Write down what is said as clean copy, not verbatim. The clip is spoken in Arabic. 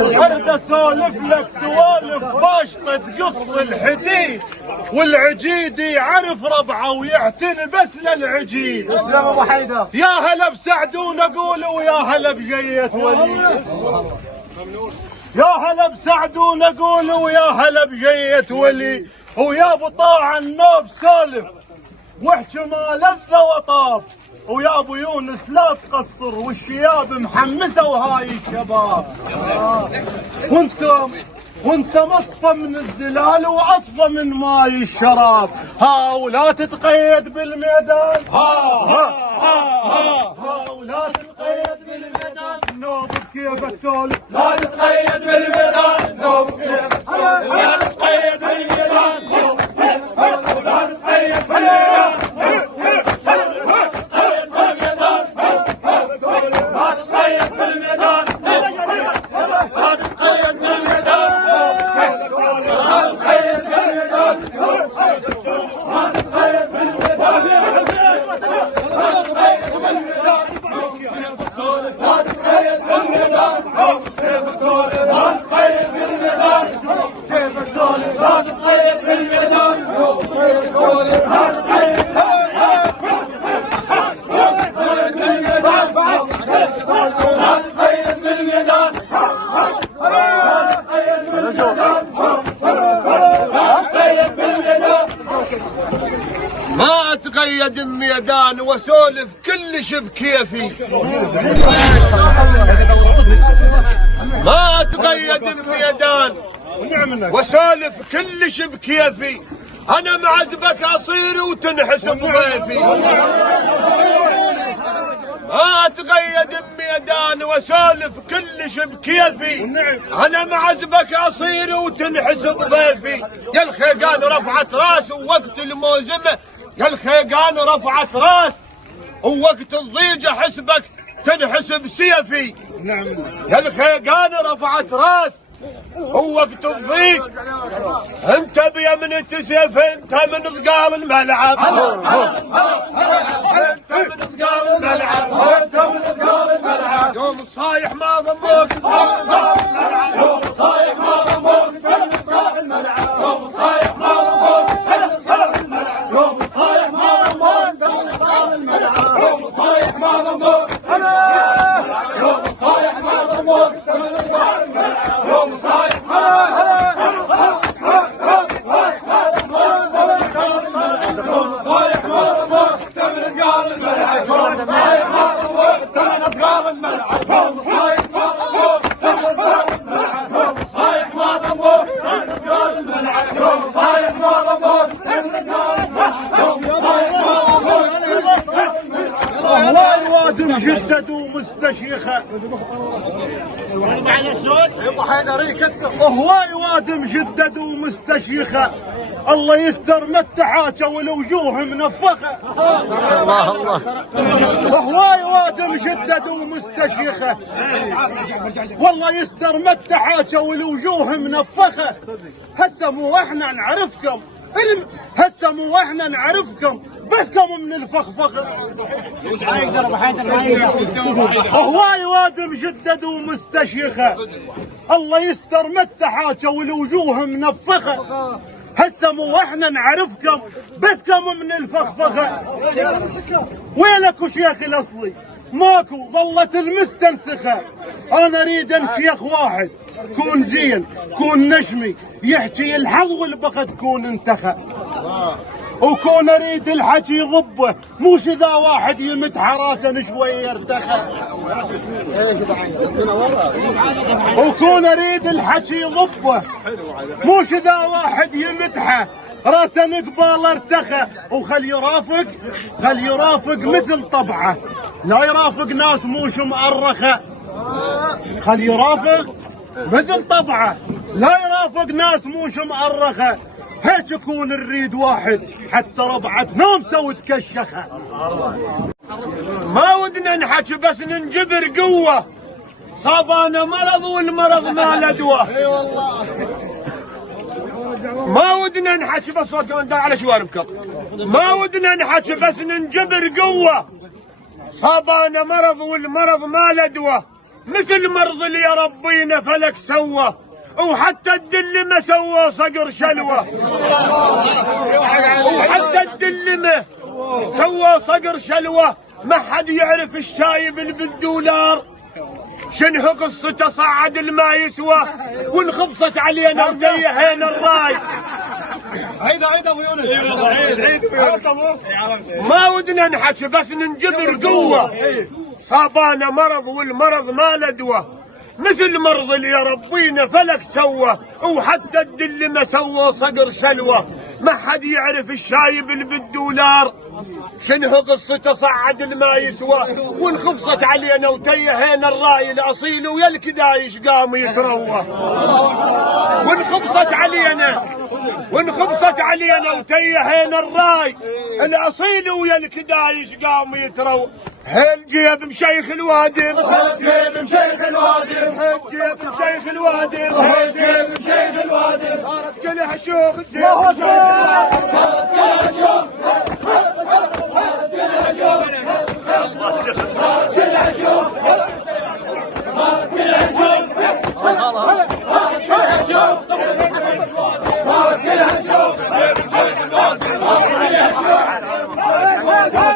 ارد اسولف لك سوالف باشطه تقص الحديد، والعجيد يعرف ربعه ويعتني بس للعجيد. تسلم ابو حيدر. يا هلا بسعدون اقول ويا هلا بجية ولي، يا هلا بسعدون اقول ويا هلا بجية ولي، ويا ابو طاع النوب سولف واحكي ما لذ وطاب، ويا ابو يونس لا تقصر والشياب محمسه وهاي الشباب. وانت مصفى من الزلال واصفى من ماي الشراب، ها ولا تتقيد بالميدان، ها ولا تتقيد بالميدان، نوب كيفك سولف لا تتقيد بالميدان، نوب كيفك سولف لا تتقيد بالميدان، نوب كيفك سولف لا تتقيد بالميدان. ما اتقيد الميدان واسولف كلش بكيفي، ما اتقيد الميدان واسولف كلش بكيفي، انا معذبك اصير وتنحسب ضيفي. ما اتقيد الميدان واسولف كلش بكيفي، انا معذبك اصير وتنحسب ضيفي. يا الخيقان رفعت راس ووقت الموزمه، يا الخيقان رفعت راس ووقت الضيجه حسبك تنحسب سيفي. يا الخيقان رفعت راس ووقت الضيج، انت بيمن سيف، انت من ثقال الملعب، انت من ثقال الملعب، انت من ثقال الملعب. يوم الصايح ما ضموك يوم الصايح ما ضموك ثقال الملعب، يوم الصايح ما ضموك ثقال الملعب، يوم الصايح ما ضموك ثقال الملعب، يوم الصايح ما ضموك، يوم الصايح ما ضموك ثقال الملعب، يوم الصايح مجدد ومستشيخه. هواي واد مجدد ومستشيخه، الله يستر متحاكه والوجوه منفخه. هواي واد مجدد ومستشيخه، والله يستر متحاكه والوجوه منفخه. هسه مو احنا نعرفكم، هسه مو احنا نعرفكم بس كم من الفخفخه. هواي واد مجدد ومستشيخه، الله يستر متحاكه والوجوه منفخه. هسه مو احنا نعرفكم بس كم من الفخفخه. وينك شيخ الاصلي؟ ماكو، ظلت المستنسخه. انا اريد شيخ واحد كون زين، كون نشمي، يحكي الحظ والبخت كون انتخى، وكون اريد الحكي يضبه، مو اذا واحد يمت حراسه شويه يرتخى. وكون اريد الحكي يضبه، مو اذا واحد يمتحه راسا قبال ارتخى. وخل يرافق، خل يرافق مثل طبعه، لا يرافق ناس موش مؤرخه. خل يرافق مثل طبعه، لا يرافق ناس موش مؤرخه. هيك يكون نريد واحد حتى ربعتنا مسوي تكشخه. ما ودنا نحكي بس ننجبر قوه، صابانا مرض والمرض ما له دواء. اي والله ما ودنا نحكي بس صوت كمان على شواربكم. ما ودنا نحكي بس ننجبر قوه، صابانا مرض والمرض ما له دواء. مثل مرض اللي يا ربينا فلك سوى وحتى الدلمة سوى صقر شلوة وحتى الدلمة سوى صقر شلوة ما حد يعرف الشايب اللي بالدولار شنه قصته صعد الما يسوى وانخفصت علينا وزيهين الراي عيد ابو يونس ما ودنا نحكي بس ننجبر قوة صابانا مرض والمرض ما له دواء مثل مرض اللي يا ربينا فلك سوى وحتى الدلمة سوى صقر شلوة ما حد يعرف الشايب اللي بالدولار شنه قصته صعد الما يسوى وانخفصت علينا وتيهينا الراي الاصيل ويا الكدايش قام يتروى وانخفصت علينا وتيهينا الراي الاصيل ويا الكدايش قام يتروى هل جيب مشيخ الوادم جيب مشيخ الوادم جيب مشيخ الوادم جيب مشيخ الوادم صارت كلها شوخ